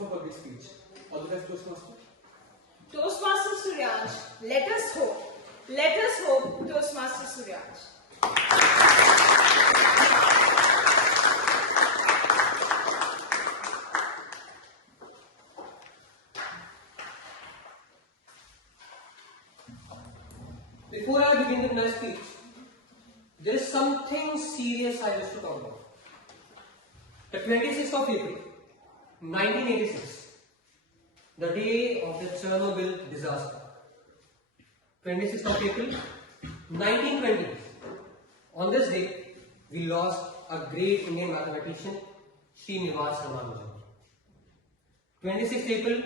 also for this speech. All the best, Toastmaster. Toastmaster Suryansh, let us hope. Let us hope, Toastmaster Suryansh. Before I begin with my speech, there is something serious I wish to talk about. The 26th of April, 1986, the day of the Chernobyl disaster. 26th of April, 1920. On this day, we lost a great Indian mathematician, Srinivas Ramanujan. 26th April,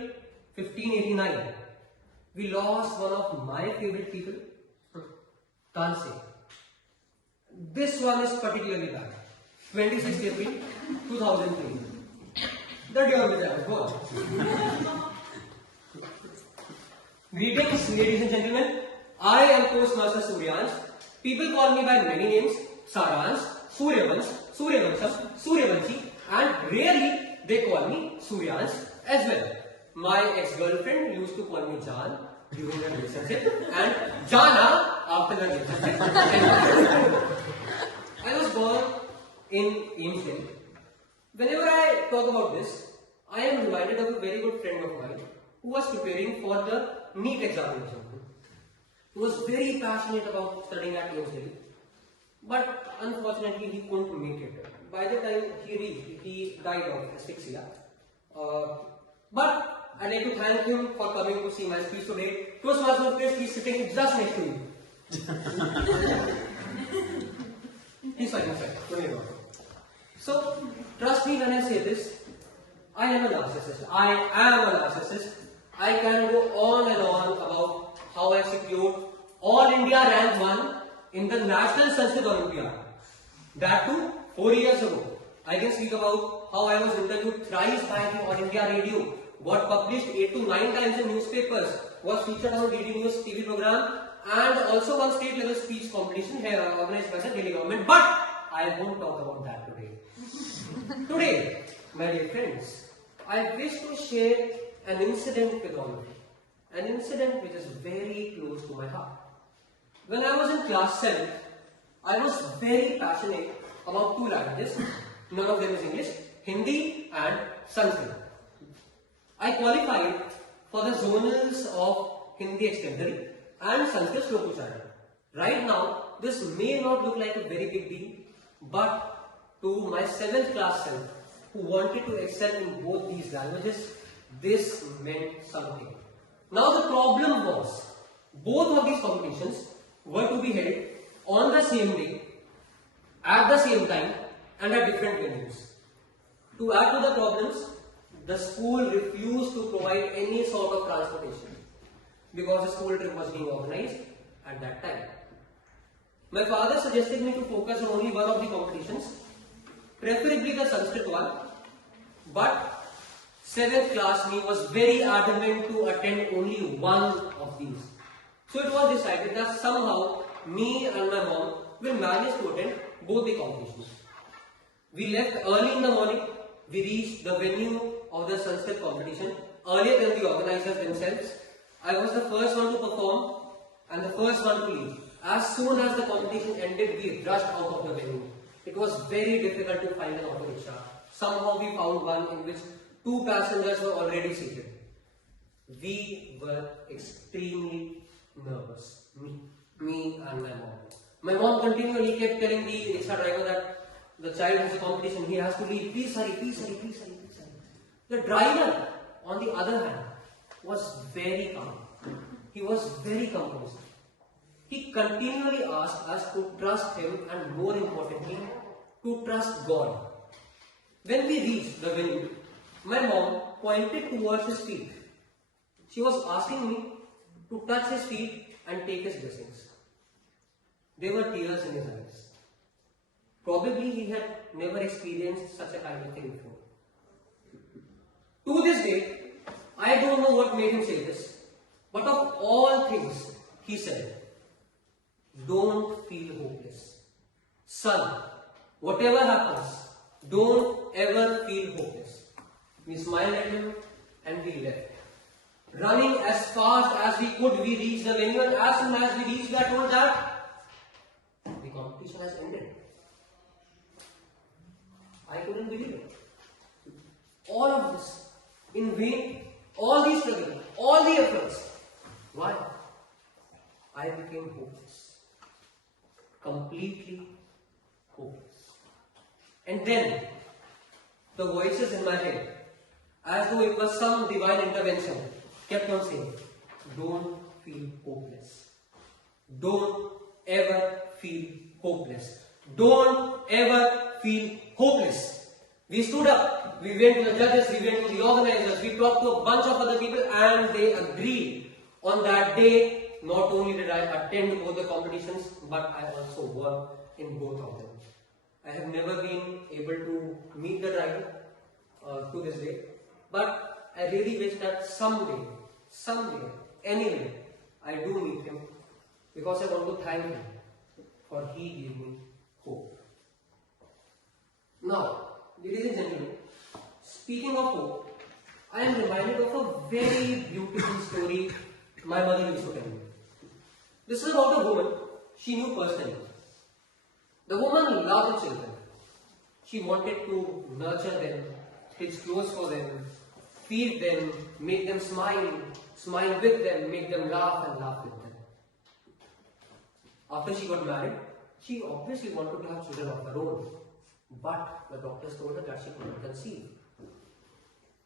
1589, we lost one of my favorite people, Tansei. This one is particularly bad. 26th April 2003. The day on which I was born. Greetings, ladies and gentlemen. I am Toastmaster Suryansh. People call me by many names: Saransh, Suryavansh, Suryavansham, Suryavanshi, and rarely they call me Suryansh as well. My ex-girlfriend used to call me Jan during the relationship and Jana after the relationship. I was born in Amesdale. Whenever I talk about this, I am reminded of a very good friend of mine who was preparing for the NEET examination. He was very passionate about studying at Amesdale, but unfortunately he couldn't make it. By the time he reached, he died of asphyxia. But I'd like to thank him for coming to see my speech today. Toastmaster Mukesh, he's sitting just next to me. He's fine, he's fine. Don't worry about it. So, trust me when I say this, I am a narcissist. I am a narcissist. I can go on and on about how I secured All India Rank 1 in the National Sanskrit Olympiad. That too, 4 years ago. I can speak about how I was interviewed thrice by the All India Radio, got published 8 to 9 times in newspapers, was featured on DD News TV program, and also won state level speech competition here organized by the Delhi government. But I won't talk about that today. Today, my dear friends, I wish to share an incident with all of you. An incident which is very close to my heart. When I was in class 7, I was very passionate about 2 languages. None of them is English, Hindi and Sanskrit. I qualified for the zonals of Hindi extended and Sanskrit Shlokuchari. Right now, this may not look like a very big deal, but to my 7th class self who wanted to excel in both these languages, this meant something. Now the problem was, both of these competitions were to be held on the same day, at the same time, and at different venues. To add to the problems, the school refused to provide any sort of transportation because the school trip was being organized at that time. My father suggested me to focus on only one of the competitions, preferably the Sanskrit one, but 7th class me was very adamant to attend only one of these. So it was decided that somehow me and my mom will manage to attend both the competitions. We left early in the morning. We reached the venue of the Sanskrit competition earlier than the organizers themselves. I was the first one to perform and the first one to leave. As soon as the competition ended, we rushed out of the venue. It was very difficult to find an auto rickshaw. Somehow we found one in which 2 passengers were already seated. We were extremely nervous, me and my mom. My mom continually kept telling the rickshaw driver that the child has a competition, he has to leave, please hurry, please hurry, please hurry, please hurry. The driver, on the other hand, was very calm. He was very composed. He continually asked us to trust him and, more importantly, to trust God. When we reached the venue, my mom pointed towards his feet. She was asking me to touch his feet and take his blessings. There were tears in his eyes. Probably he had never experienced such a kind of thing before. To this day, I don't know what made him say this, but of all things, he said, don't feel hopeless. Son, whatever happens, don't ever feel hopeless. We smiled at him and we left. Running as fast as we could, we reached the venue, and as soon as we reached, we are told that the competition has ended. I couldn't believe it. All of this in vain, all these struggles, all the efforts. Why? I became hopeless. Completely hopeless. And then, the voices in my head, as though it was some divine intervention, kept on saying, don't feel hopeless. Don't ever feel hopeless. Don't ever feel hopeless. We stood up, we went to the judges, we went to the organizers, we talked to a bunch of other people, and they agreed. On that day, not only did I attend both the competitions, but I also won in both of them. I have never been able to meet the driver to this day, but I really wish that someday, anyway, I do meet him, because I want to thank him for he gave me hope. Now, ladies and gentlemen, speaking of hope, I am reminded of a very beautiful story my mother used to tell me. This is about a woman she knew personally. The woman loved the children. She wanted to nurture them, stitch clothes for them, feed them, make them smile with them, make them laugh and laugh with them. After she got married, she obviously wanted to have children of her own. But the doctors told her that she could not conceive.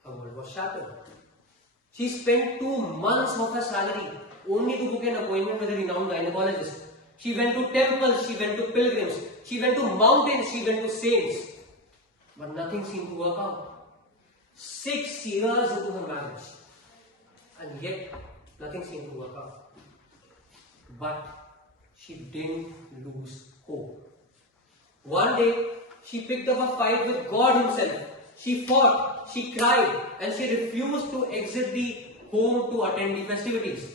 Her world was shattered. She spent 2 months of her salary only to book an appointment with a renowned gynecologist. She went to temples, she went to pilgrims, she went to mountains, she went to saints. But nothing seemed to work out. 6 years into her marriage, and yet nothing seemed to work out. But she didn't lose hope. One day, she picked up a fight with God Himself. She fought, she cried, and she refused to exit the home to attend the festivities.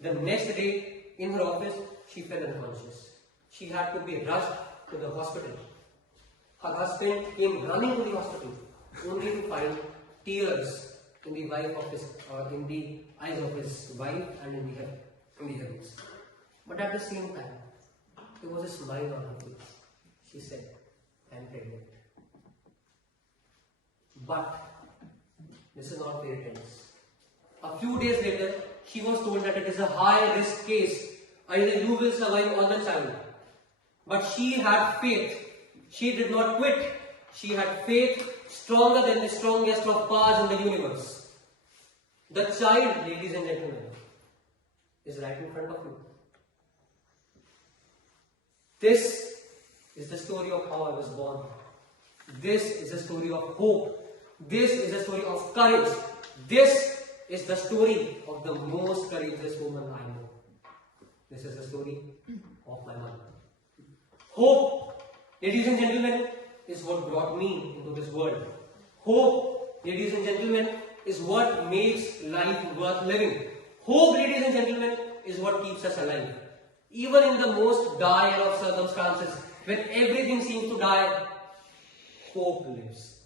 The next day, in her office, she fell unconscious. She had to be rushed to the hospital. Her husband came running to the hospital, only to find tears in the eyes of his wife and in the heavens. But at the same time, there was a smile on her face. She said, "I am pregnant." But this is not fairy tales. A few days later, she was told that it is a high-risk case. Either you will survive or the child. But she had faith. She did not quit. She had faith stronger than the strongest of powers in the universe. The child, ladies and gentlemen, is right in front of you. This is the story of how I was born. This is a story of hope. This is a story of courage. This is the story of the most courageous woman I know. This is the story of my mother. Hope, ladies and gentlemen, is what brought me into this world. Hope, ladies and gentlemen, is what makes life worth living. Hope, ladies and gentlemen, is what keeps us alive. Even in the most dire of circumstances, when everything seems to die, hope lives.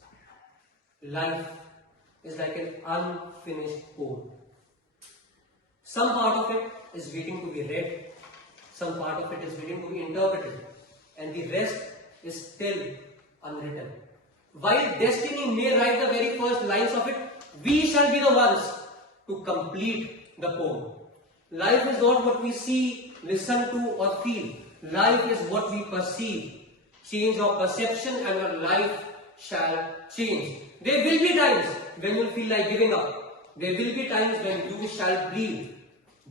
Life is like an unfinished poem. Some part of it is waiting to be read, some part of it is waiting to be interpreted, and the rest is still unwritten. While destiny may write the very first lines of it, we shall be the ones to complete the poem. Life is not what we see, listen to, or feel. Life is what we perceive. Change our perception and our life shall change. There will be times when you feel like giving up. There will be times when you shall bleed.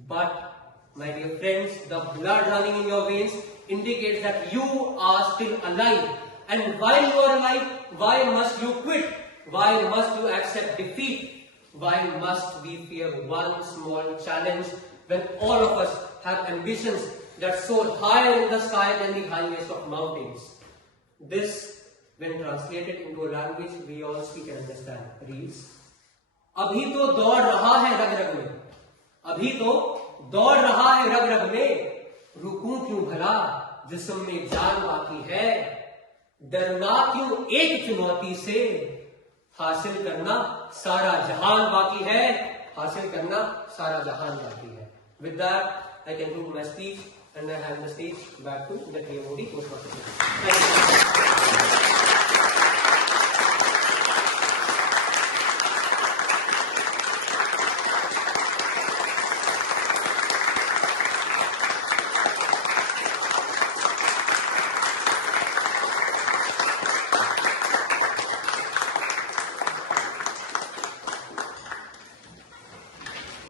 But, my dear friends, the blood running in your veins indicates that you are still alive. And while you are alive, why must you quit? Why must you accept defeat? Why must we fear one small challenge when all of us have ambitions that soar higher in the sky than the highest of mountains? This, when translated into a language we all speak and understand, reads, अभी तो दौड़ रहा है रग रग में, अभी तो दौड़ रहा है रग रग में, रुकूं क्यों भला जिस्म में जान बाकी है, डरना क्यों एक चुनौती से, हासिल करना सारा जहान बाकी है, हासिल करना सारा जहान बाकी है. With that, I conclude my speech and I hand the stage back to the KMOD Toastmaster. Thank you.